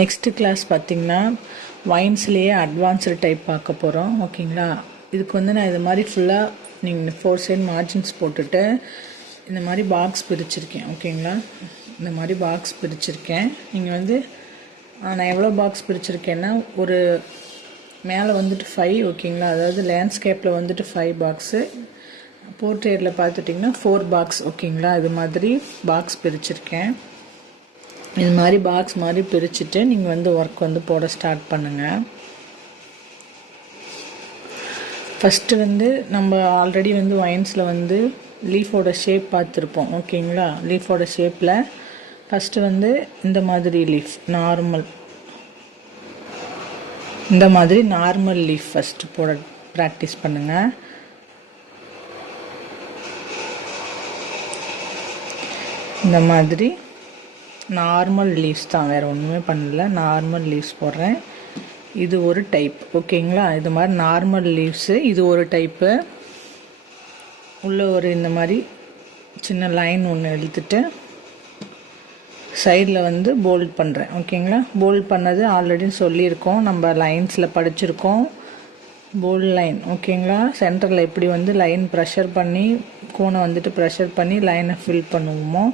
Next class பார்த்தீங்கன்னா வைன்ஸ்லேயே advanced type பார்க்க போகிறோம். ஓகேங்களா? இதுக்கு வந்து நான் இது மாதிரி ஃபுல்லாக நீங்கள் 4 சைடு மார்ஜின்ஸ் போட்டுட்டு இந்த மாதிரி பாக்ஸ் பிரிச்சுருக்கேன். ஓகேங்களா? இந்த மாதிரி பாக்ஸ் பிரிச்சுருக்கேன். நீங்கள் வந்து நான் எவ்வளோ பாக்ஸ் பிரிச்சுருக்கேன்னா ஒரு மேலே வந்துட்டு 5. ஓகேங்களா? அதாவது லேண்ட்ஸ்கேப்பில் வந்துட்டு 5 பாக்ஸு, போர்ட்ரேட்டில் பார்த்துட்டிங்கன்னா 4 பாக்ஸ். ஓகேங்களா? இது மாதிரி பாக்ஸ் பிரிச்சுருக்கேன். இது மாதிரி பாக்ஸ் மாதிரி பிரிச்சுட்டு நீங்கள் வந்து ஒர்க் வந்து போட ஸ்டார்ட் பண்ணுங்கள். ஃபஸ்ட்டு வந்து நம்ம ஆல்ரெடி வந்து வைன்ஸில் வந்து லீஃபோட ஷேப் பார்த்துருப்போம். ஓகேங்களா? லீஃபோட ஷேப்பில் ஃபஸ்ட்டு வந்து இந்த மாதிரி லீஃப் நார்மல், இந்த மாதிரி நார்மல் லீஃப் ஃபஸ்ட்டு போட ப்ராக்டிஸ் பண்ணுங்கள். இந்த மாதிரி நார்மல் லீவ்ஸ் தான், வேறு ஒன்றுமே பண்ணல. நார்மல் லீவ்ஸ் போடுறேன். இது ஒரு டைப். ஓகேங்களா? இது மாதிரி நார்மல் லீவ்ஸு இது ஒரு டைப்பு. உள்ள ஒரு இந்த மாதிரி சின்ன லைன் ஒன்று எழுத்துட்டு சைடில் வந்து போல்ட் பண்ணுறேன். ஓகேங்களா? போல்ட் பண்ணது ஆல்ரெடி சொல்லியிருக்கோம், நம்ம லைன்ஸில் படிச்சிருக்கோம். Bold line. ஓகேங்களா? சென்டரில் எப்படி வந்து லைன் ப்ரெஷர் பண்ணி கோனை வந்துட்டு ப்ரெஷர் பண்ணி லைனை ஃபில் பண்ணுவோமோ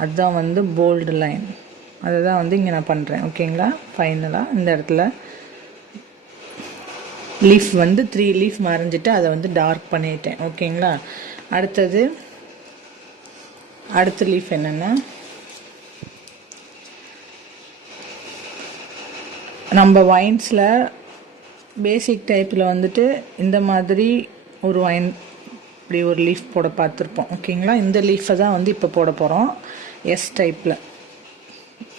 அதுதான் வந்து போல்டு லைன். அதை தான் வந்து இங்கே நான் பண்ணுறேன். ஓகேங்களா? ஃபைனலாக இந்த இடத்துல லீஃப் வந்து 3 லீஃப் மறைஞ்சிட்டு அதை வந்து டார்க் பண்ணிட்டேன். ஓகேங்களா? அடுத்த லீஃப் என்னென்னா, நம்ம வைன்ஸில் பேசிக் டைப்பில் வந்துட்டு இந்த மாதிரி ஒரு வைன் இப்படி ஒரு லீஃப் போட பார்த்துருப்போம். ஓகேங்களா? இந்த லீஃபை தான் வந்து இப்போ போட போகிறோம். எஸ் டைப்பில்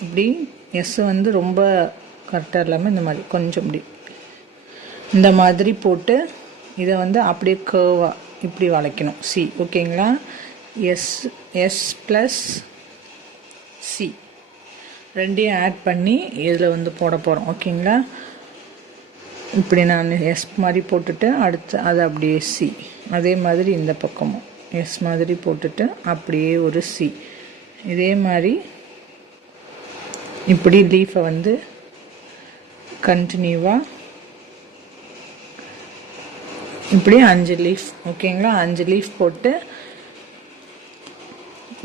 இப்படி எஸ் வந்து ரொம்ப கரெக்டாக இல்லாமல் இந்த மாதிரி கொஞ்சம் இப்படி இந்த மாதிரி போட்டு இதை வந்து அப்படியே கர்வாக இப்படி வளைக்கணும். சி. ஓகேங்களா? எஸ் ப்ளஸ் சி ரெண்டையும் ஆட் பண்ணி இதில் வந்து போட போகிறோம். ஓகேங்களா? இப்படி நான் எஸ் மாதிரி போட்டுட்டு அடுத்து அதை அப்படியே சி, அதே மாதிரி இந்த பக்கமும் எஸ் மாதிரி போட்டுட்டு அப்படியே ஒரு சி, இதே மாதிரி இப்படி லீஃபை வந்து கண்டினியூவாக இப்படி 5 லீஃப். ஓகேங்களா? 5 லீஃப் போட்டு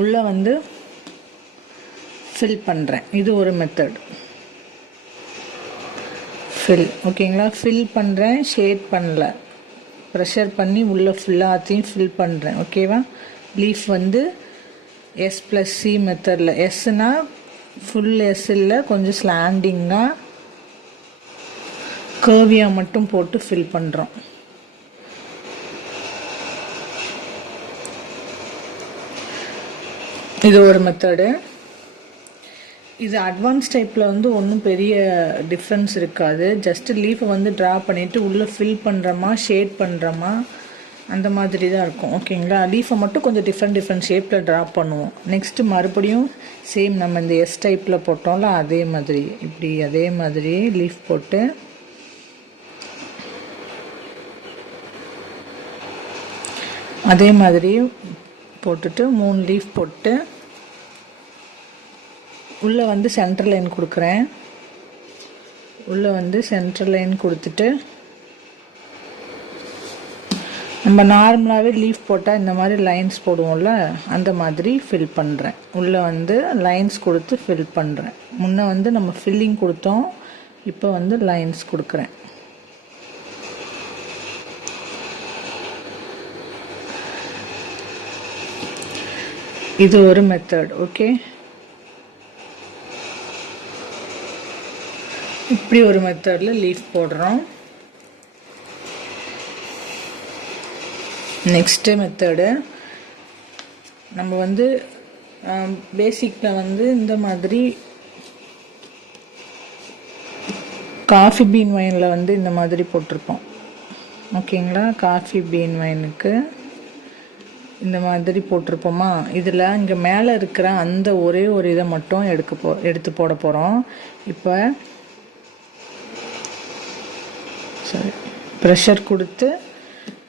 உள்ளே வந்து ஃபில் பண்ணுறேன். இது ஒரு மெத்தட். ஃபில். ஓகேங்களா? ஃபில் பண்ணுறேன், ஷேட் பண்ணல, ப்ரெஷர் பண்ணி உள்ளே ஃபுல்லாத்தையும் ஃபில் பண்ணுறேன். ஓகேவா? லீஃப் வந்து எஸ் ப்ளஸ் சி மெத்தடில், எஸ்னா ஃபுல் எஸ் இல்லை, கொஞ்சம் ஸ்லாண்டிங்காக கர்வியாக மட்டும் போட்டு ஃபில் பண்ணுறோம். இது ஒரு மெத்தடு. இது அட்வான்ஸ் டைப்பில் வந்து ஒன்றும் பெரிய டிஃப்ரென்ஸ் இருக்காது. ஜஸ்ட்டு லீஃபை வந்து ட்ரா பண்ணிவிட்டு உள்ளே ஃபில் பண்ணுறோமா ஷேட் பண்ணுறோமா அந்த மாதிரி தான் இருக்கும். ஓகேங்களா? லீஃபை மட்டும் கொஞ்சம் டிஃப்ரெண்ட் ஷேப்பில் ட்ரா பண்ணுவோம். நெக்ஸ்ட்டு மறுபடியும் சேம் நம்ம இந்த எஸ் டைப்பில் போட்டோம்ல அதே மாதிரி இப்படி அதே மாதிரியே லீஃப் போட்டு அதே மாதிரி போட்டுட்டு 3 லீஃப் போட்டு உள்ளே வந்து சென்டர் லைன் கொடுக்குறேன். உள்ளே வந்து சென்டர் லைன் கொடுத்துட்டு நம்ம நார்மலாகவே லீஃப் போட்டால் இந்த மாதிரி லைன்ஸ் போடுவோம்ல அந்த மாதிரி ஃபில் பண்ணுறேன். உள்ளே வந்து லைன்ஸ் கொடுத்து ஃபில் பண்ணுறேன். முன்னே வந்து நம்ம ஃபில்லிங் கொடுத்தோம், இப்போ வந்து லைன்ஸ் கொடுக்குறேன். இது ஒரு மெத்தட். ஓகே? இப்படி ஒரு மெத்தடில் லீஃப் போடுறோம். நெக்ஸ்ட்டு மெத்தடு நம்ம வந்து பேசிக்கில் வந்து இந்த மாதிரி காஃபி பீன் வைனில் வந்து இந்த மாதிரி போட்டிருப்போம். ஓகேங்களா? காஃபி பீன் வைனுக்கு இந்த மாதிரி போட்டிருப்போமா, இதில் இங்கே மேலே இருக்கிற அந்த ஒரே ஒரு இதை மட்டும் எடுத்து போட போகிறோம். இப்போ சரி, ப்ரெஷர் கொடுத்து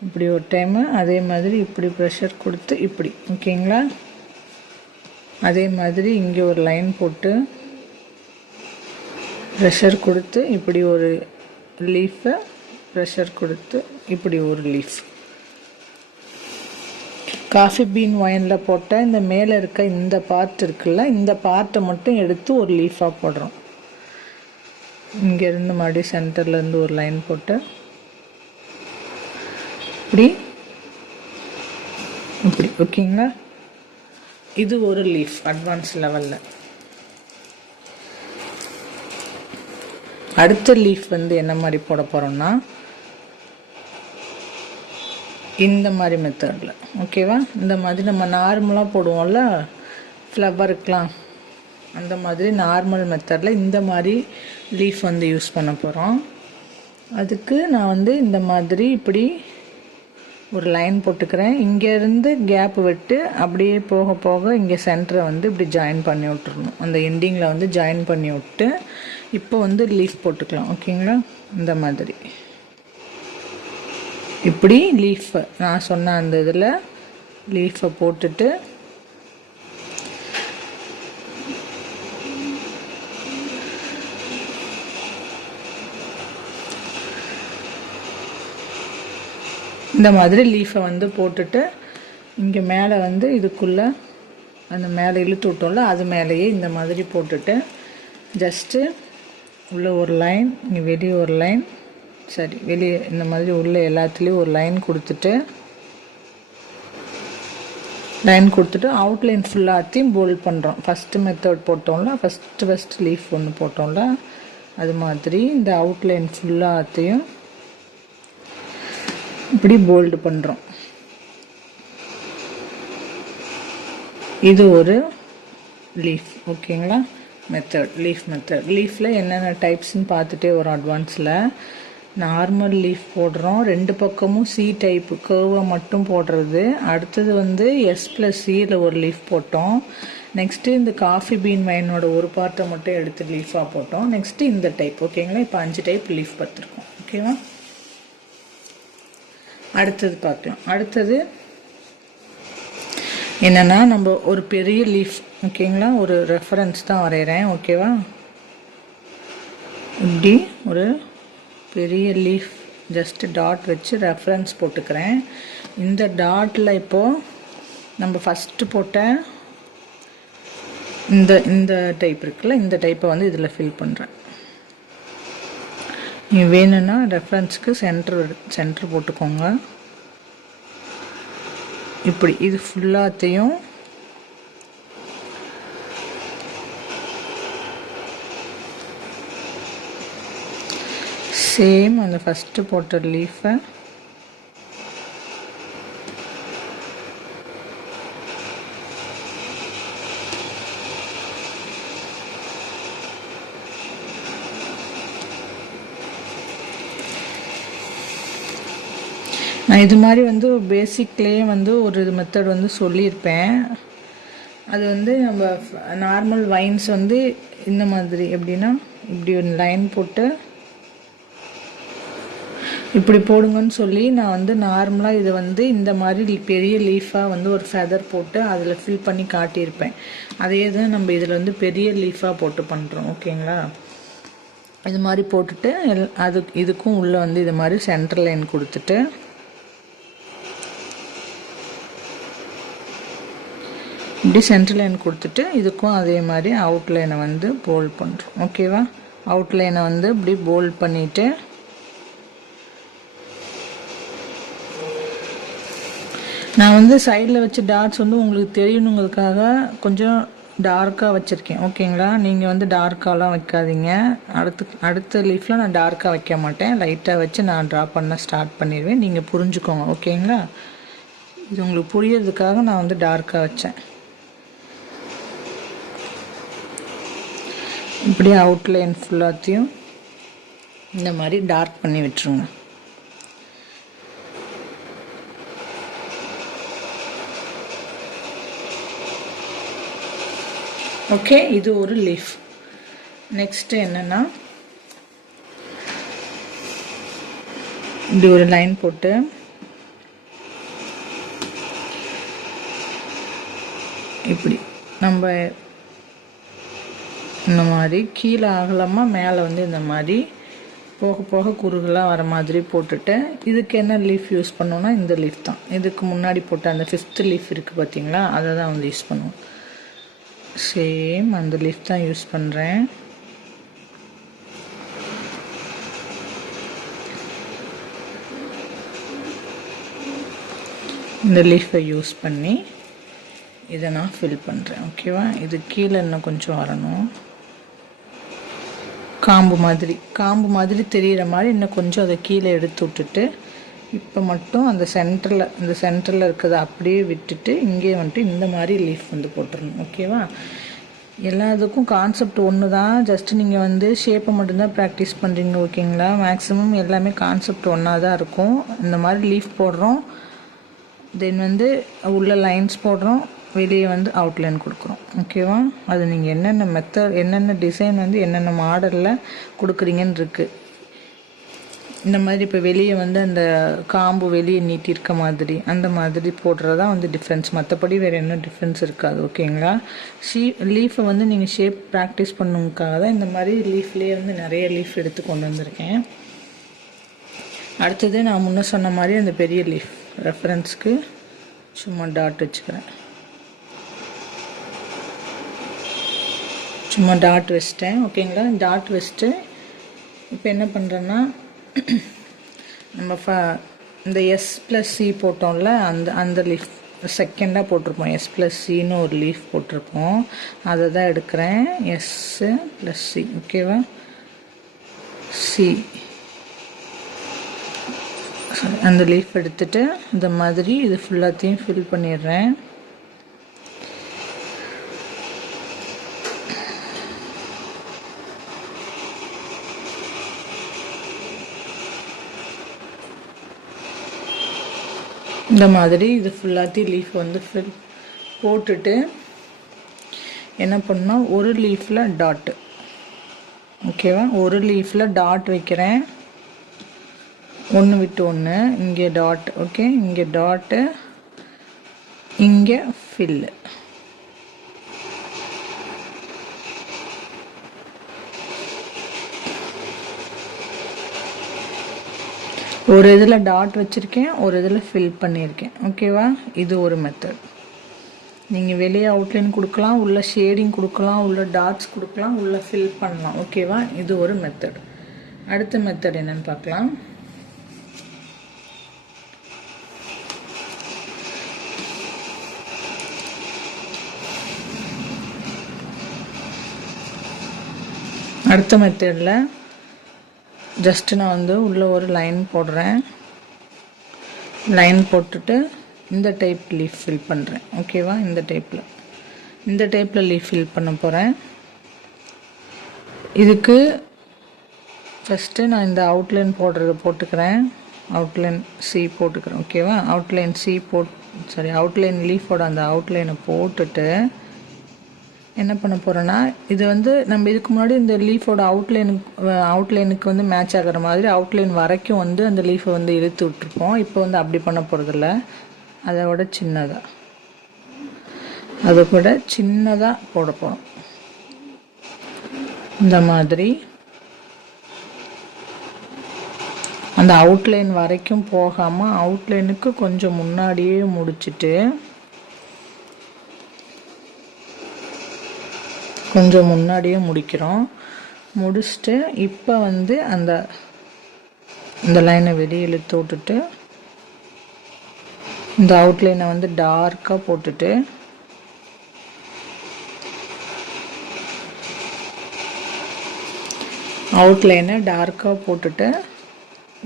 இப்படி ஒரு டைமு, அதே மாதிரி இப்படி ப்ரெஷர் கொடுத்து இப்படி. ஓகேங்களா? அதே மாதிரி இங்கே ஒரு லைன் போட்டு ப்ரெஷர் கொடுத்து இப்படி ஒரு லீஃபை, ப்ரெஷர் கொடுத்து இப்படி ஒரு லீஃப். காஃபி பீன் ஒயினில் போட்ட இந்த மேலே இருக்க இந்த பார்ட் இருக்குல்ல, இந்த பார்ட்டை மட்டும் எடுத்து ஒரு லீஃபாக போடுறோம். இங்கேருந்து மறுபடியும் சென்டர்லேருந்து ஒரு லைன் போட்டு இப்படி இப்படி. ஓகேங்களா, இது ஒரு லீஃப் அட்வான்ஸ் லெவலில். அடுத்த லீஃப் வந்து என்ன மாதிரி போட போகிறோம்னா இந்த மாதிரி மெத்தடில். ஓகேவா, இந்த மாதிரி நம்ம நார்மலாக போடுவோம்ல ஃப்ளவருக்கெலாம், அந்த மாதிரி நார்மல் மெத்தடில் இந்த மாதிரி லீஃப் வந்து யூஸ் பண்ண போகிறோம். அதுக்கு நான் வந்து இந்த மாதிரி இப்படி ஒரு லைன் போட்டுக்கிறேன். இங்கேருந்து கேப் விட்டு அப்படியே போக போக இங்கே சென்டரை வந்து இப்படி ஜாயின் பண்ணி விட்டுறணும். அந்த எண்டிங்கில் வந்து ஜாயின் பண்ணி விட்டு இப்போ வந்து லீஃப் போட்டுக்கலாம். ஓகேங்களா, இந்த மாதிரி இப்படி லீஃபை நான் சொன்ன அந்த இதில் லீஃபை போட்டுட்டு இந்த மாதிரி லீஃபை வந்து போட்டுட்டு இங்கே மேலே வந்து இதுக்குள்ளே அந்த மேலே இழுத்து விட்டோம்ல அது மேலேயே இந்த மாதிரி போட்டுட்டு ஜஸ்ட்டு உள்ளே ஒரு லைன், இங்கே வெளியே ஒரு லைன், சரி வெளியே இந்த மாதிரி உள்ளே எல்லாத்துலேயும் ஒரு லைன் கொடுத்துட்டு அவுட்லைன் ஃபுல்லாத்தையும் போல்ட் பண்ணுறோம். ஃபஸ்ட்டு மெத்தட் போட்டோம்ல, ஃபஸ்ட்டு லீஃப் ஒன்று போட்டோம்ல, அது மாதிரி இந்த அவுட்லைன் ஃபுல்லாத்தையும் இப்படி போல்டு பண்ணுறோம். இது ஒரு லீஃப். ஓகேங்களா, லீஃபில் என்னென்ன டைப்ஸ்ன்னு பார்த்துட்டே ஒரு அட்வான்ஸில் நார்மல் லீஃப் போடுறோம். 2 பக்கமும் சி டைப்பு கர்வை மட்டும் போடுறது. அடுத்தது வந்து S+Cயில் ஒரு லீஃப் போட்டோம். நெக்ஸ்ட்டு இந்த காஃபி பீன் வைனோட ஒரு பார்ட்டை மட்டும் எடுத்து லீஃபாக போட்டோம். நெக்ஸ்ட்டு இந்த டைப். ஓகேங்களா, இப்போ 5 டைப் லீஃப் பார்த்துருக்கோம். ஓகேவா, அடுத்தது பார்க்கலாம். அடுத்தது என்னென்னா நம்ம ஒரு பெரிய லீஃப். ஓகேங்களா, ஒரு ரெஃபரன்ஸ் தான் வரைகிறேன். ஓகேவா, இப்படி ஒரு பெரிய லீஃப் ஜஸ்ட்டு டாட் வச்சு ரெஃபரன்ஸ் போட்டுக்கிறேன். இந்த டாட்டில் இப்போது நம்ம ஃபஸ்ட்டு போட்ட இந்த டைப் இருக்குல்ல, இந்த டைப்பை வந்து இதில் ஃபில் பண்ணுறேன். நீ வேணும்னா ரெஃபரன்ஸுக்கு சென்டர் போட்டுக்கோங்க. இப்படி இது ஃபுல்லாத்தையும் சேம் அந்த ஃபஸ்ட்டு போட்ட லீஃபை நான் இது மாதிரி வந்து பேசிக்லேயே வந்து ஒரு மெத்தட் வந்து சொல்லியிருப்பேன். அது வந்து நம்ம நார்மல் வைன்ஸ் வந்து இந்த மாதிரி எப்படின்னா இப்படி ஒரு லைன் போட்டு இப்படி போடுங்கன்னு சொல்லி நான் வந்து நார்மலாக இதை வந்து இந்த மாதிரி பெரிய லீஃபாக வந்து ஒரு ஃபெதர் போட்டு அதில் ஃபில் பண்ணி காட்டியிருப்பேன். அதே தான் நம்ம இதில் வந்து பெரிய லீஃபாக போட்டு பண்ணுறோம். ஓகேங்களா, இது மாதிரி போட்டுட்டு இதுக்கும் உள்ளே வந்து இது மாதிரி சென்டர் லைன் கொடுத்துட்டு இப்படி சென்டர் லைன் கொடுத்துட்டு இதுக்கும் அதே மாதிரி அவுட்லைனை வந்து போல்ட் பண்ணுறோம். ஓகேவா, அவுட்லைனை வந்து இப்படி போல்ட் பண்ணிவிட்டு நான் வந்து சைடில் வச்ச டாட்ஸ் வந்து உங்களுக்கு தெரியணுங்கிறதுக்காக கொஞ்சம் டார்க்காக வச்சுருக்கேன். ஓகேங்களா, நீங்கள் வந்து டார்க்காலாம் வைக்காதீங்க. அடுத்த லீஃபில் நான் டார்க்காக வைக்க மாட்டேன். லைட்டாக வச்சு நான் ட்ரா பண்ண ஸ்டார்ட் பண்ணிடுவேன். நீங்கள் புரிஞ்சுக்கோங்க. ஓகேங்களா, இது உங்களுக்கு புரியறதுக்காக நான் வந்து டார்க்காக வச்சேன். இப்படி அவுட்லைன் ஃபுல்லாத்தையும் இந்த மாதிரி டார்க் பண்ணி விட்டுருங்க. ஓகே, இது ஒரு லீஃப். நெக்ஸ்ட்டு என்னென்னா இப்படி ஒரு லைன் போட்டு இப்படி நம்ம இந்த மாதிரி கீழே அகலமாக மேலே வந்து இந்த மாதிரி போக போக குறுகலாக வர மாதிரி போட்டுட்டு இதுக்கு என்ன லீஃப் யூஸ் பண்ணோன்னா இந்த லீஃப் தான். இதுக்கு முன்னாடி போட்ட அந்த 5th லீஃப் இருக்குது பார்த்தீங்களா, அதை தான் வந்து யூஸ் பண்ணுவோம். சேம் அந்த லீஃப் தான் யூஸ் பண்ணுறேன். இந்த லீஃபை யூஸ் பண்ணி இதை நான் ஃபில் பண்ணுறேன். ஓகேவா, இது கீழே இன்னும் கொஞ்சம் வரணும். காம்பு மாதிரி தெரிகிற மாதிரி இன்னும் கொஞ்சம் அதை கீழே எடுத்து விட்டுட்டு இப்போ மட்டும் அந்த சென்டரில் இருக்கிறத அப்படியே விட்டுட்டு இங்கே வந்துட்டு இந்த மாதிரி லீஃப் வந்து போட்டுடணும். ஓகேவா, எல்லா இதுக்கும் கான்செப்ட் ஒன்று தான். ஜஸ்ட்டு நீங்கள் வந்து ஷேப்பை மட்டும்தான் ப்ராக்டிஸ் பண்ணுறீங்க. ஓகேங்களா, மேக்ஸிமம் எல்லாமே கான்செப்ட் ஒன்றா தான் இருக்கும். இந்த மாதிரி லீஃப் போடுறோம், தென் வந்து உள்ள லைன்ஸ் போடுறோம், வெளியே வந்து அவுட்லைன் கொடுக்குறோம். ஓகேவா, அது நீங்கள் என்னென்ன டிசைன் வந்து என்னென்ன மாடலில் கொடுக்குறீங்கன்னு இருக்குது. இந்த மாதிரி இப்போ வெளியே வந்து அந்த காம்பு வெளியே நீட்டிருக்க மாதிரி அந்த மாதிரி போடுறதா வந்து டிஃப்ரென்ஸ். மற்றபடி வேறு என்ன டிஃப்ரென்ஸ் இருக்காது. ஓகேங்களா, லீஃபை வந்து நீங்கள் ஷேப் ப்ராக்டிஸ் பண்ணுறதுக்காக தான் இந்த மாதிரி லீஃப்லேயே வந்து நிறைய லீஃப் எடுத்து கொண்டு வந்திருக்கேன். அடுத்தது நான் முன்ன சொன்ன மாதிரி அந்த பெரிய லீஃப் ரெஃபரன்ஸ்க்கு சும்மா டாட் வச்சுக்கிறேன். சும்மா டாட் வச்சிட்டேன். ஓகேங்களா, டாட் வச்சுட்டு இப்போ என்ன பண்ணுறேன்னா நம்ம இந்த S+C போட்டோம்ல, அந்த லீஃப் செகண்டாக போட்டிருப்போம். S+Cன்னு ஒரு லீஃப் போட்டிருப்போம், அதை தான் எடுக்கிறேன். S+C. ஓகேவா, C அந்த லீஃப் எடுத்துட்டு இந்த மாதிரி இது ஃபுல்லாத்தையும் ஃபில் பண்ணிடுறேன். இந்த மாதிரி இது ஃபுல்லாத்தையும் லீஃப் வந்து ஃபில் போட்டுட்டு என்ன பண்ணால் ஒரு லீஃபில் டாட்டு. ஓகேவா, ஒரு லீஃபில் டாட் வைக்கிறேன், ஒன்று விட்டு ஒன்று. இங்கே டாட். ஓகே, இங்கே டாட்டு, இங்கே ஃபில்லு. ஒரு இதில் டாட் வச்சுருக்கேன், ஒரு இதில் ஃபில் பண்ணியிருக்கேன். ஓகேவா, இது ஒரு மெத்தட். நீங்கள் வெளியே அவுட்லைன் கொடுக்கலாம், உள்ள ஷேடிங் கொடுக்கலாம், உள்ள டாட்ஸ் கொடுக்கலாம், உள்ள ஃபில் பண்ணலாம். ஓகேவா, இது ஒரு மெத்தட். அடுத்த மெத்தட் என்னன்னு பார்க்கலாம். அடுத்த மெத்தடில் ஜஸ்ட்டு நான் வந்து உள்ளே ஒரு லைன் போடுறேன். லைன் போட்டுட்டு இந்த டைப் லீஃப் ஃபில் பண்ணுறேன். ஓகேவா, இந்த டைப்பில் லீஃப் ஃபில் பண்ண போகிறேன். இதுக்கு ஃபஸ்ட்டு நான் இந்த அவுட்லைன் போட்டுக்கிறேன். அவுட்லைன் C போட்டுக்கிறேன். ஓகேவா, அவுட்லைன் லீஃபோட அந்த அவுட்லைனை போட்டுட்டு என்ன பண்ண போகிறேன்னா, இது வந்து நம்ம இதுக்கு முன்னாடி இந்த லீஃபோட அவுட்லைனுக்கு வந்து மேட்ச் ஆகிற மாதிரி அவுட்லைன் வரைக்கும் வந்து அந்த லீஃபை வந்து இழுத்து விட்டுருப்போம். இப்போ வந்து அப்படி பண்ண போகிறதில்ல, அதை விட சின்னதாக போட போகிறோம். இந்த மாதிரி அந்த அவுட்லைன் வரைக்கும் போகாமல் அவுட்லைனுக்கு கொஞ்சம் முன்னாடியே முடிச்சுட்டு முடிக்கிறோம். முடிச்சுட்டு இப்போ வந்து இந்த லைனை வெளியே இழுத்து விட்டுட்டு இந்த அவுட்லைனை வந்து டார்க்காக போட்டுட்டு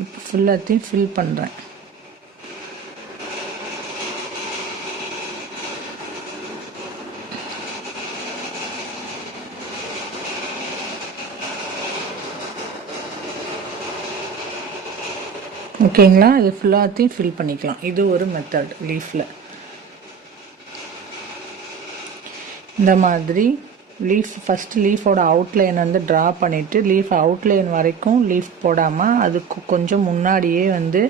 இப்போ ஃபுல்லாத்தையும் ஃபில் பண்ணுறேன். ஓகேங்களா, இது ஃபுல்லாத்தையும் ஃபில் பண்ணிக்கலாம். இது ஒரு மெத்தட் லீஃபில். இந்த மாதிரி ஃபஸ்ட்டு லீஃபோட அவுட்லைன் வந்து ட்ரா பண்ணிவிட்டு லீஃப் அவுட்லைன் வரைக்கும் லீஃப் போடாமல் அதுக்கு கொஞ்சம் முன்னாடியே வந்து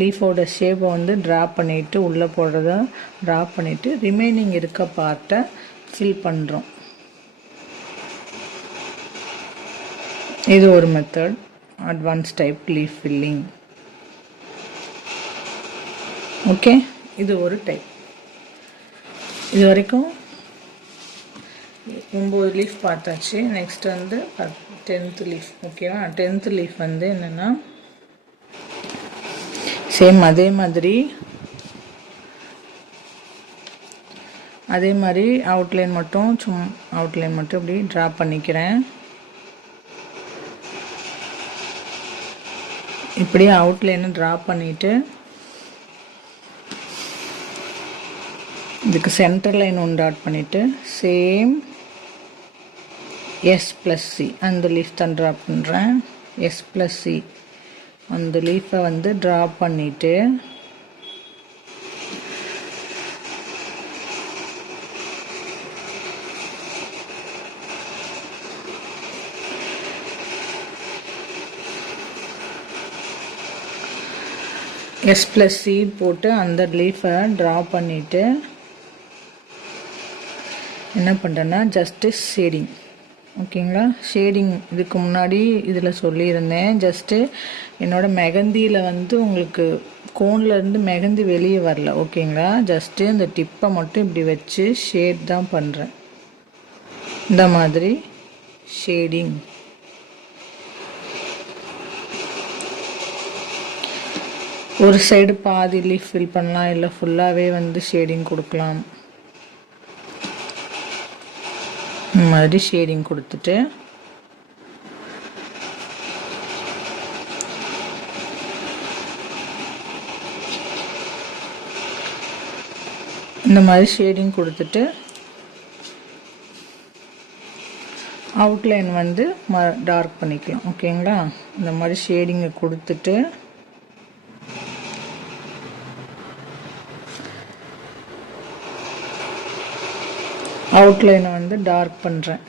லீஃபோட ஷேப்பை வந்து ட்ரா பண்ணிவிட்டு உள்ளே போடுறத ட்ரா பண்ணிவிட்டு ரிமைனிங் இருக்க பார்ட்டை ஃபில் பண்ணுறோம். இது ஒரு method, advance type leaf filling. Okay, இது ஒரு டைப். இது வரைக்கும் 9 லீஃப் பார்த்தாச்சு. நெக்ஸ்ட் வந்து 10th லீஃப். ஓகேவா? 10th லீஃப் வந்து என்னென்னா சேம் அதே மாதிரி அவுட்லைன் மட்டும் அவுட்லைன் மட்டும் இப்படி ட்ரா பண்ணிக்கிறேன். இப்படி அவுட்லைனை ட்ரா பண்ணிவிட்டு இதுக்கு சென்டர் லைன் ஒன்று டாட் பண்ணிவிட்டு சேம் S+C அந்த லீஃப் தான் ட்ரா பண்ணுறேன். S+C அந்த லீஃபை வந்து ட்ரா பண்ணிவிட்டு S+C போட்டு அந்த லீஃபை ட்ரா பண்ணிவிட்டு என்ன பண்ணுறேன்னா ஜஸ்ட்டு ஷேடிங். ஓகேங்களா? ஷேடிங் இதுக்கு முன்னாடி இதில் சொல்லியிருந்தேன். ஜஸ்ட்டு என்னோடய மெகந்தியில் வந்து உங்களுக்கு கோன்லேருந்து மெகந்தி வெளியே வரல. ஓகேங்களா? ஜஸ்ட்டு இந்த டிப்பை மட்டும் இப்படி வச்சு ஷேட் தான் பண்ணுறேன். இந்த மாதிரி ஷேடிங். ஒரு சைடு பாதி லீஃப் ஃபில் பண்ணலாம், இல்லை ஃபுல்லாகவே வந்து ஷேடிங் கொடுக்கலாம். இந்த மாதிரி ஷேடிங் கொடுத்துட்டு இந்த மாதிரி ஷேடிங் கொடுத்துட்டு அவுட்லைன் வந்து டார்க் பண்ணிக்கலாம். ஓகேங்களா? இந்த மாதிரி ஷேடிங்கை கொடுத்துட்டு அவுட்லைனை வந்து டார்க் பண்ணுறேன்.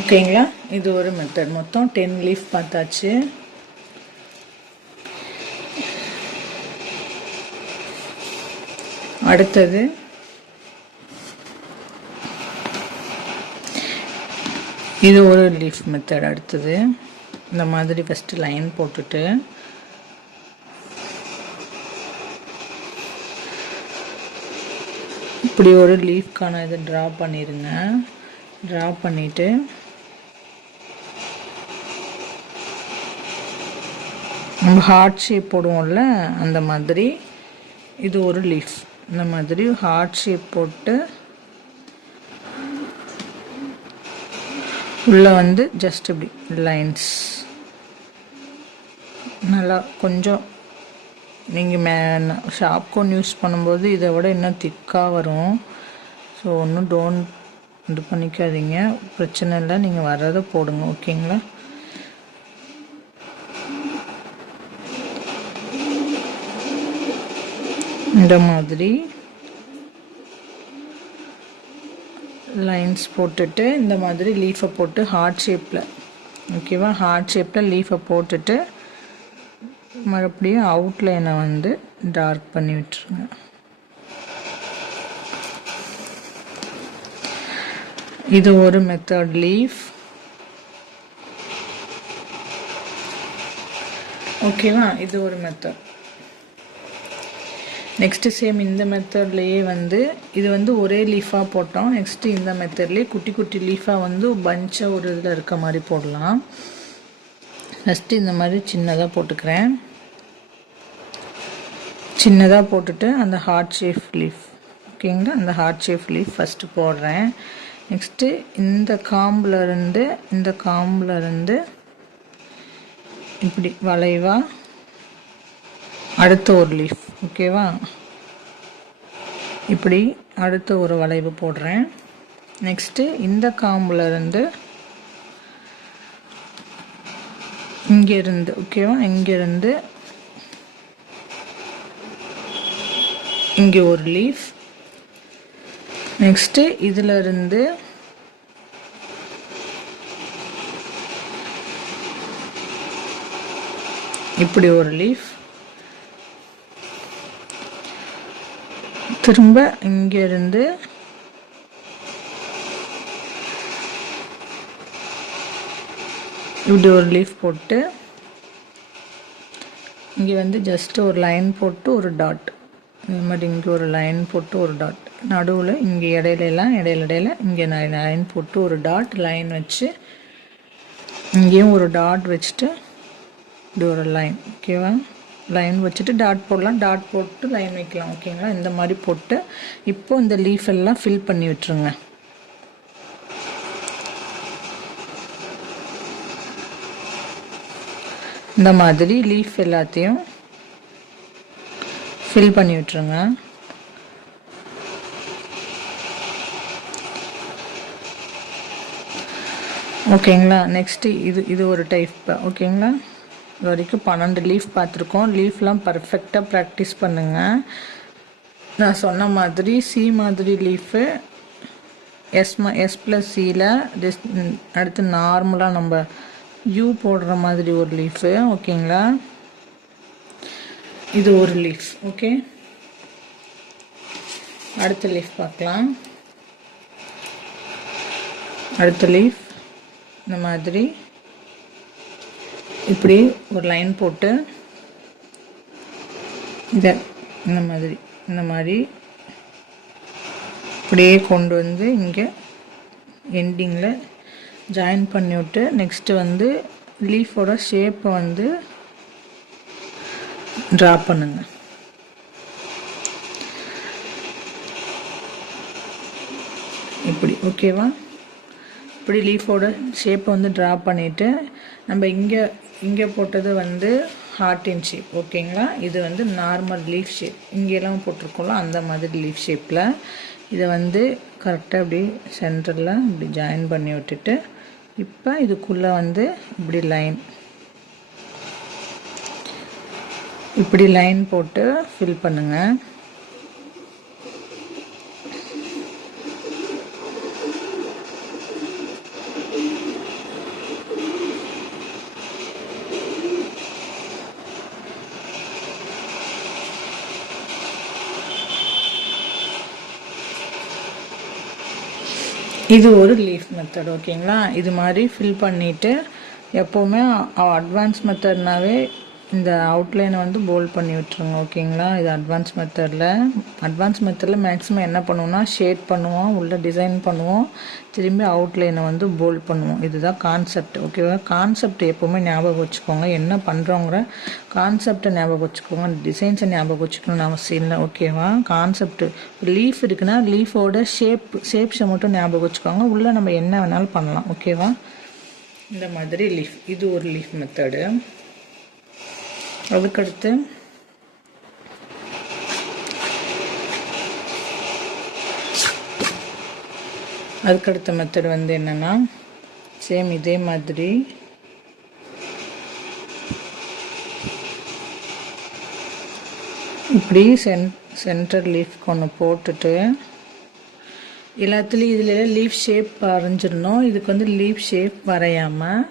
ஓகேங்களா? இது ஒரு மெத்தட். மொத்தம் 10 லீஃப் பார்த்தாச்சு. அடுத்தது இது ஒரு லீஃப் மெத்தட். அடுத்தது இந்த மாதிரி ஃபஸ்ட்டு லைன் போட்டுட்டு இப்படி ஒரு லீஃப்கான இதை ட்ரா பண்ணிடுங்க. ட்ரா பண்ணிவிட்டு நம்ம ஹார்ட் ஷேப் போடுவோம்ல, அந்த மாதிரி இது ஒரு லீஃப். இந்த மாதிரி ஹார்ட் ஷேப் போட்டு உள்ளே வந்து ஜஸ்ட் இப்படி லைன்ஸ் நல்லா கொஞ்சம் நீங்கள் ஷாப்கோன் யூஸ் பண்ணும்போது இதை விட இன்னும் திக்காக வரும். ஸோ ஒன்றும் இது பண்ணிக்காதீங்க, பிரச்சனை இல்லை. நீங்கள் வர்றதை போடுங்க. ஓகேங்களா? இந்த மாதிரி லைன்ஸ் போட்டுட்டு இந்த மாதிரி லீஃபை போட்டு ஹார்ட் ஷேப்பில், ஓகேவா? ஹார்ட் ஷேப்பில் லீஃபை போட்டுட்டு மறுபடியும் அவுட்லைனை வந்து டார்க் பண்ணி விட்டுருங்க. இது ஒரு மெத்தட் லீஃப். ஓகேவா? இது ஒரு மெத்தட். நெக்ஸ்ட்டு சேம் இந்த மெத்தட்லேயே வந்து இது வந்து ஒரே லீஃபாக போட்டோம். நெக்ஸ்ட்டு இந்த மெத்தட்லேயே குட்டி குட்டி லீஃபாக வந்து பஞ்சாக ஒரு இதில் இருக்க மாதிரி போடலாம். ஃபஸ்ட்டு இந்த மாதிரி சின்னதாக போட்டுக்கிறேன். சின்னதாக போட்டுட்டு அந்த ஹார்ட் ஷேப் லீஃப், ஓகேங்களா? அந்த ஹார்ட் ஷேப் லீஃப் ஃபஸ்ட்டு போடுறேன். நெக்ஸ்ட்டு இந்த காம்புலேருந்து இப்படி வளைவாக அடுத்த ஒரு லீஃப், ஓகேவா? இப்படி அடுத்த ஒரு வளைவு போடுறேன். நெக்ஸ்ட்டு இந்த காம்புலேருந்து இங்கேருந்து, ஓகேவா? இங்கேருந்து இங்கே ஒரு லீஃப். நெக்ஸ்ட்டு இதிலிருந்து இப்படி ஒரு லீஃப், திரும்ப இங்கேருந்து இப்படி ஒரு லீஃப் போட்டு இங்கே வந்து ஜஸ்ட் ஒரு லைன் போட்டு ஒரு டாட், இந்த மாதிரி இங்கே ஒரு லைன் போட்டு ஒரு டாட், நடுவில் இங்கே இடையில இங்கே லைன் போட்டு ஒரு டாட் லைன் வச்சு, இங்கேயும் ஒரு டாட் வச்சுட்டு இப்படி ஒரு லைன். ஓகேவா? லைன் வச்சுட்டு டாட் போடலாம், டாட் போட்டு லைன் வைக்கலாம். ஓகேங்களா? இந்த மாதிரி போட்டு இப்போ இந்த லீஃப் எல்லாம் ஃபில் பண்ணி விட்டுருங்க. இந்த மாதிரி லீஃப் எல்லாத்தையும் ஃபில் பண்ணி விட்டுருங்க. ஓகேங்களா? நெக்ஸ்ட்டு இது ஒரு டைப். ஓகேங்களா? இது வரைக்கும் 12 லீஃப் பார்த்துருக்கோம். லீஃப்லாம் பர்ஃபெக்டாக ப்ராக்டிஸ் பண்ணுங்கள். நான் சொன்ன மாதிரி சி மாதிரி லீஃபு S+Cயில் அடுத்து நார்மலாக நம்ம யூ போடுற மாதிரி ஒரு லீஃபு. ஓகேங்களா? இது ஒரு லீஃப். ஓகே, அடுத்த லீஃப் பார்க்கலாம். அடுத்த லீஃப் இந்த மாதிரி இப்படி ஒரு லைன் போட்டு இந்த மாதிரி இப்படியே கொண்டு வந்து இங்கே எண்டிங்கில் ஜாயின் பண்ணி விட்டு, நெக்ஸ்ட்டு வந்து லீஃபோட ஷேப்பை வந்து ட்ரா பண்ணுங்க. இப்படி. ஓகேவா? இப்படி லீஃபோட ஷேப்பை வந்து ட்ரா பண்ணிவிட்டு, நம்ம இங்கே போட்டது வந்து ஹார்ட்டின் ஷேப். ஓகேங்களா? இது வந்து நார்மல் லீஃப் ஷேப். இங்கெல்லாம் போட்டிருக்கோம்ல அந்த மாதிரி லீஃப் ஷேப்பில் இதை வந்து கரெக்டாக இப்படி சென்டரில் இப்படி ஜாயின் பண்ணி விட்டுட்டு, இப்போ இதுக்குள்ளே வந்து இப்படி லைன் போட்டு ஃபில் பண்ணுங்கள். இது ஒரு லீஃப் மெத்தட். ஓகேங்களா? இது மாதிரி ஃபில் பண்ணிவிட்டு, எப்போவுமே அட்வான்ஸ் மெத்தட்னாவே இந்த அவுட்லைனை வந்து போல்ட் பண்ணி விட்டுருங்க. ஓகேங்களா? இது அட்வான்ஸ் மெத்தடில் மேக்ஸிமம் என்ன பண்ணுவோம்னா ஷேட் பண்ணுவோம், உள்ள டிசைன் பண்ணுவோம், திரும்பி அவுட்லைனை வந்து போல்ட் பண்ணுவோம். இதுதான் கான்செப்ட். ஓகேவா? கான்செப்ட் எப்போவுமே ஞாபகம் வச்சுக்கோங்க. என்ன பண்ணுறோங்கிற கான்செப்டை ஞாபகம் வச்சுக்கோங்க. டிசைன்ஸை ஞாபகம் வச்சுக்கணும்னு அவசியம் இல்லை. ஓகேவா? கான்செப்ட் லீஃப் இருக்குன்னா லீஃபோட ஷேப்ஸை மட்டும் ஞாபகம் வச்சுக்கோங்க. உள்ளே நம்ம என்ன வேணாலும் பண்ணலாம். ஓகேவா? இந்த மாதிரி லீஃப், இது ஒரு லீஃப் மெத்தடு. அதுக்கடுத்து அதுக்கடுத்த மெத்தட் வந்து என்னென்னா, சேம் இதே மாதிரி இப்படி சென்டர் லீஃப் ஒன்று போட்டுட்டு, எல்லாத்துலேயும் இதில் லீஃப் ஷேப் வரைஞ்சிடணும். இதுக்கு வந்து லீஃப் ஷேப் வரையாமல்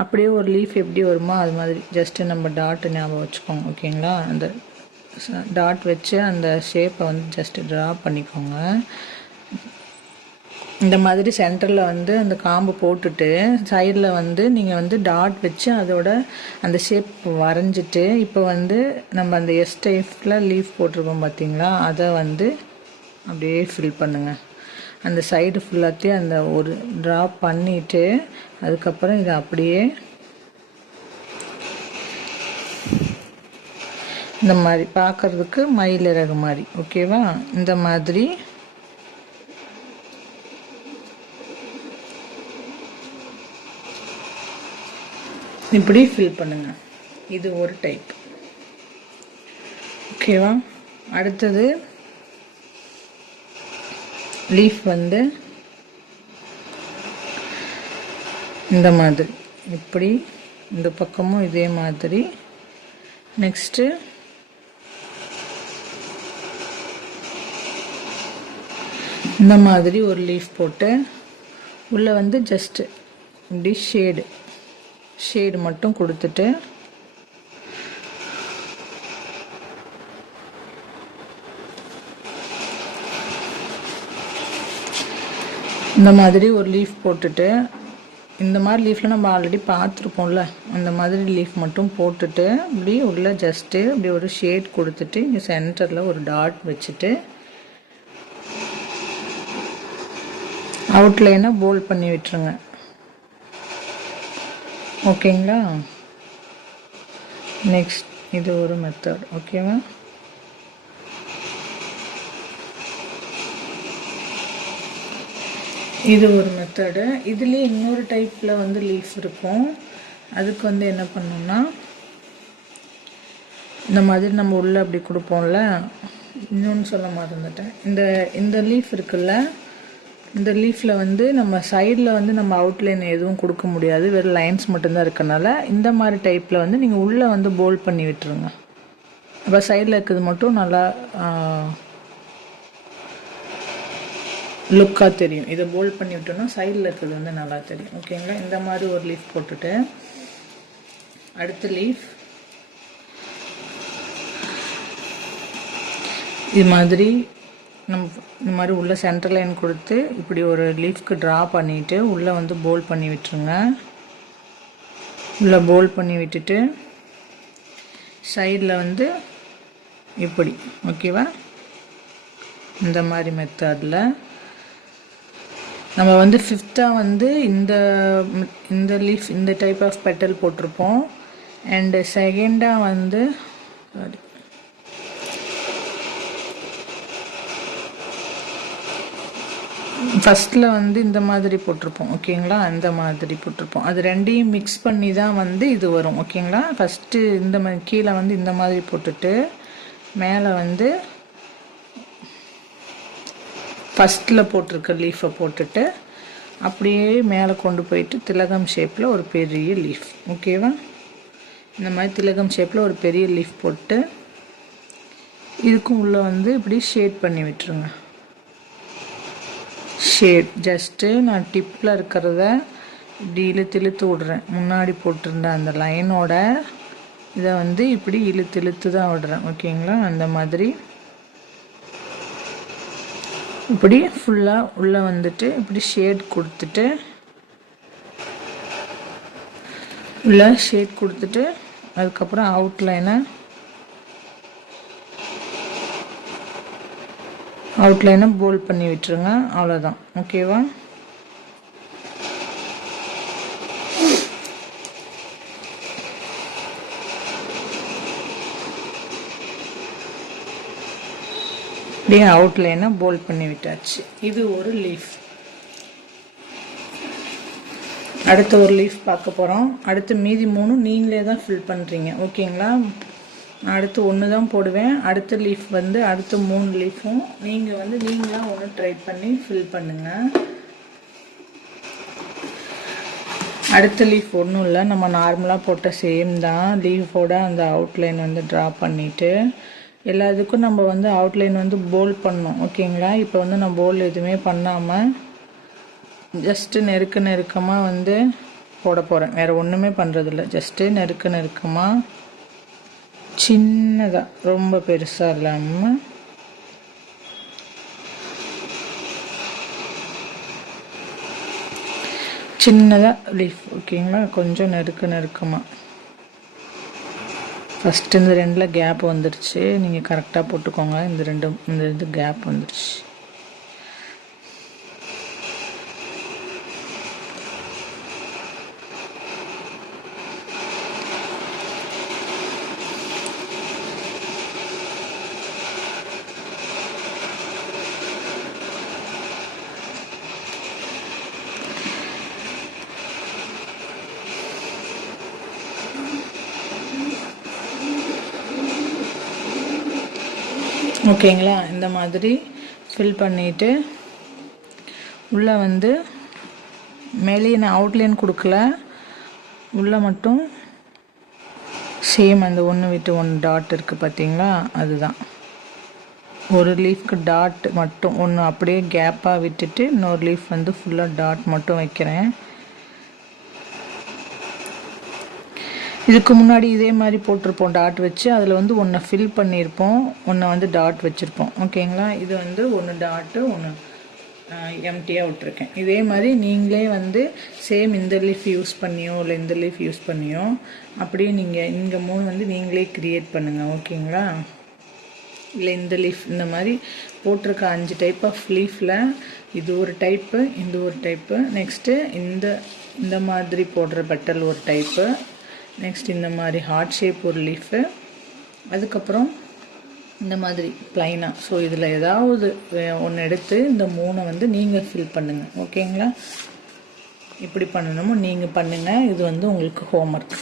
அப்படியே ஒரு லீஃப் எப்படி வருமோ அது மாதிரி ஜஸ்ட்டு நம்ம டாட்டு ஞாபகம் வச்சுக்கோங்க. ஓகேங்களா? அந்த டாட் வச்சு அந்த ஷேப்பை வந்து ஜஸ்ட்டு ட்ரா பண்ணிக்கோங்க. இந்த மாதிரி சென்டரில் வந்து அந்த காம்பு போட்டுட்டு சைடில் வந்து நீங்கள் வந்து டாட் வச்சு அதோட அந்த ஷேப் வரைஞ்சிட்டு, இப்போ வந்து நம்ம அந்த எஸ் டைப்பில் லீஃப் போட்டிருப்போம் பார்த்தீங்களா, அதை வந்து அப்படியே ஃபில் பண்ணுங்கள். அந்த சைடு ஃபுல்லாத்தையும் அந்த ஒரு ட்ரா பண்ணிவிட்டு, அதுக்கப்புறம் இதை அப்படியே இந்த மாதிரி பார்க்குறதுக்கு மயிலிறகு மாதிரி. ஓகேவா? இந்த மாதிரி இப்படி ஃபில் பண்ணுங்க. இது ஒரு டைப். ஓகேவா? அடுத்தது லீஃப் வந்து இந்த மாதிரி இப்படி இந்த பக்கமும் இதே மாதிரி. நெக்ஸ்ட்டு இந்த மாதிரி ஒரு லீஃப் போட்டு உள்ளே வந்து ஜஸ்ட்டு இப்படி ஷேடு மட்டும் கொடுத்துட்டு இந்த மாதிரி ஒரு லீஃப் போட்டுட்டு, இந்த மாதிரி லீஃப்பில் நம்ம ஆல்ரெடி பார்த்துருப்போம்ல, அந்த மாதிரி லீஃப் மட்டும் போட்டுட்டு இப்படி உள்ள ஜஸ்ட்டு இப்படி ஒரு ஷேட் கொடுத்துட்டு இங்கே சென்டரில் ஒரு டாட் வச்சுட்டு அவுட்லைனை போல்ட் பண்ணி விட்டுருங்க. ஓகேங்களா? நெக்ஸ்ட் இது ஒரு மெத்தட். ஓகேவா? இது ஒரு மெத்தடு. இதுலேயே இன்னொரு டைப்பில் வந்து லீஃப் இருக்கும். அதுக்கு வந்து என்ன பண்ணணும்னா, இந்த மாதிரி நம்ம உள்ளே அப்படி கொடுப்போம்ல, இன்னொன்று சொல்ல மறந்துட்டேன். இந்த லீஃப் இருக்குல்ல, இந்த லீஃப்பில் வந்து நம்ம சைடில் வந்து நம்ம அவுட்லைன் எதுவும் கொடுக்க முடியாது, வெறும் லைன்ஸ் மட்டும்தான் இருக்கனால இந்த மாதிரி டைப்பில் வந்து நீங்கள் உள்ளே வந்து போல்ட் பண்ணி விட்டுருங்க. அப்போ சைடில் இருக்கிறது மட்டும் நல்லா லுக்காக தெரியும். இதை போல்ட் பண்ணி விட்டோம்னா சைடில் இருக்கிறது வந்து நல்லா தெரியும். ஓகேங்களா? இந்த மாதிரி ஒரு லீஃப் போட்டுட்டு அடுத்த லீஃப் இது மாதிரி நம்ம இந்த மாதிரி உள்ள சென்டர் லைன் கொடுத்து இப்படி ஒரு லீஃப்க்கு ட்ரா பண்ணிவிட்டு உள்ளே வந்து போல்ட் பண்ணி விட்டுருங்க. உள்ளே போல்ட் பண்ணி விட்டுட்டு சைடில் வந்து இப்படி. ஓகேவா? இந்த மாதிரி மெத்தடில் நம்ம வந்து ஃபிஃப்த்தாக வந்து இந்த லீஃப் இந்த டைப் ஆஃப் பெட்டல் போட்டிருப்போம். அண்டு செகண்டாக வந்து ஃபஸ்ட்டில் வந்து இந்த மாதிரி போட்டிருப்போம். ஓகேங்களா? இந்த மாதிரி போட்டிருப்போம். அது ரெண்டையும் மிக்ஸ் பண்ணி தான் வந்து இது வரும். ஓகேங்களா? ஃபஸ்ட்டு இந்த மாதிரி கீழே வந்து இந்த மாதிரி போட்டுட்டு மேலே வந்து ஃபஸ்ட்டில் போட்டிருக்க லீஃபை போட்டுட்டு அப்படியே மேலே கொண்டு போயிட்டு திலகம் ஷேப்பில் ஒரு பெரிய லீஃப். ஓகேவா? இந்த மாதிரி திலகம் ஷேப்பில் ஒரு பெரிய லீஃப் போட்டு இதுக்கும் உள்ளே வந்து இப்படி ஷேட் பண்ணி விட்டுருங்க. ஷேட் ஜஸ்ட்டு நான் டிப்பில் இருக்கிறத இப்படி இழுத்து விடுறேன். முன்னாடி போட்டிருந்த அந்த லைனோட இதை வந்து இப்படி இழுத்து தான் விடுறேன். ஓகேங்களா? அந்த மாதிரி இப்படி ஃபுல்லாக உள்ளே வந்துட்டு இப்படி ஷேட் கொடுத்துட்டு உள்ளே ஷேட் கொடுத்துட்டு அதுக்கப்புறம் அவுட்லைனை போல்ட் பண்ணி விட்டுருங்க. அவ்வளோதான். ஓகேவா? அப்படியே அவுட்லைனை போல்ட் பண்ணி விட்டாச்சு. இது ஒரு லீஃப். அடுத்த ஒரு லீஃப் பார்க்க போகிறோம். அடுத்து மீதி 3 நீங்களே தான் ஃபில் பண்ணுறீங்க. ஓகேங்களா? நான் அடுத்து 1 தான் போடுவேன். அடுத்த லீஃப் வந்து அடுத்த 3 லீஃபும் நீங்கள் வந்து நீங்களாக ஒன்று ட்ரை பண்ணி ஃபில் பண்ணுங்கள். அடுத்த லீஃப் ஒன்றும் இல்லை, நம்ம நார்மலாக போட்ட சேம் தான். லீஃபோட அந்த அவுட்லைன் வந்து ட்ரா பண்ணிவிட்டு எல்லாத்துக்கும் நம்ம வந்து அவுட்லைன் வந்து போல்ட் பண்ணோம். ஓகேங்களா? இப்போ வந்து நான் போல்ட் எதுவுமே பண்ணாமல் ஜஸ்ட்டு நெருக்கமாக வந்து போட போகிறேன். வேறு ஒன்றுமே பண்ணுறதில்ல. ஜஸ்ட்டு நெருக்கமாக சின்னதாக, ரொம்ப பெருசாக இல்லாமல் சின்னதாக லீஃப். ஓகேங்களா? கொஞ்சம் நெருக்கமாக. ஃபஸ்ட்டு இந்த 2ல் கேப் வந்துடுச்சு. நீங்கள் கரெக்டாக போட்டுக்கோங்க. இந்த இது கேப் வந்துடுச்சு. ஓகேங்களா? இந்த மாதிரி ஃபில் பண்ணிவிட்டு உள்ளே வந்து மேலே நான் அவுட்லைன் கொடுக்கல, உள்ளே மட்டும் சேம் அந்த 1 விட்டு 1 டாட் இருக்குது பார்த்தீங்களா? அதுதான் ஒரு லீஃப்க்கு டாட் மட்டும் ஒன்று அப்படியே கேப்பாக விட்டுட்டு இன்னொரு லீஃப் வந்து ஃபுல்லாக டாட் மட்டும் வைக்கிறேன். இதுக்கு முன்னாடி இதே மாதிரி போட்டிருப்போம் டாட் வச்சு. அதில் வந்து ஒன்றை ஃபில் பண்ணியிருப்போம், ஒன்றை வந்து டாட் வச்சுருப்போம். ஓகேங்களா? இது வந்து 1 டாட்டு 1 எம்டியாக விட்டுருக்கேன். இதே மாதிரி நீங்களே வந்து சேம் இந்த லீஃப் யூஸ் பண்ணியோ இல்லை இந்த லீஃப் யூஸ் பண்ணியோ அப்படியே நீங்கள் இங்கே 3 வந்து நீங்களே க்ரியேட் பண்ணுங்கள். ஓகேங்களா? இல்லை இந்த லீஃப் இந்த மாதிரி போட்டிருக்க 5 டைப் ஆஃப் லீஃபில் இது ஒரு டைப்பு, இது ஒரு டைப்பு, நெக்ஸ்ட்டு இந்த மாதிரி போடுற பட்டல் ஒரு டைப்பு, நெக்ஸ்ட் இந்த மாதிரி ஹார்ட் ஷேப் ஒரு லீஃபு, அதுக்கப்புறம் இந்த மாதிரி ப்ளைனாக. ஸோ இதில் ஏதாவது ஒன்று எடுத்து இந்த 3 வந்து நீங்கள் ஃபில் பண்ணுங்கள். ஓகேங்களா? இப்படி பண்ணணுமோ நீங்கள் பண்ணுங்கள். இது வந்து உங்களுக்கு ஹோம்ஒர்க்.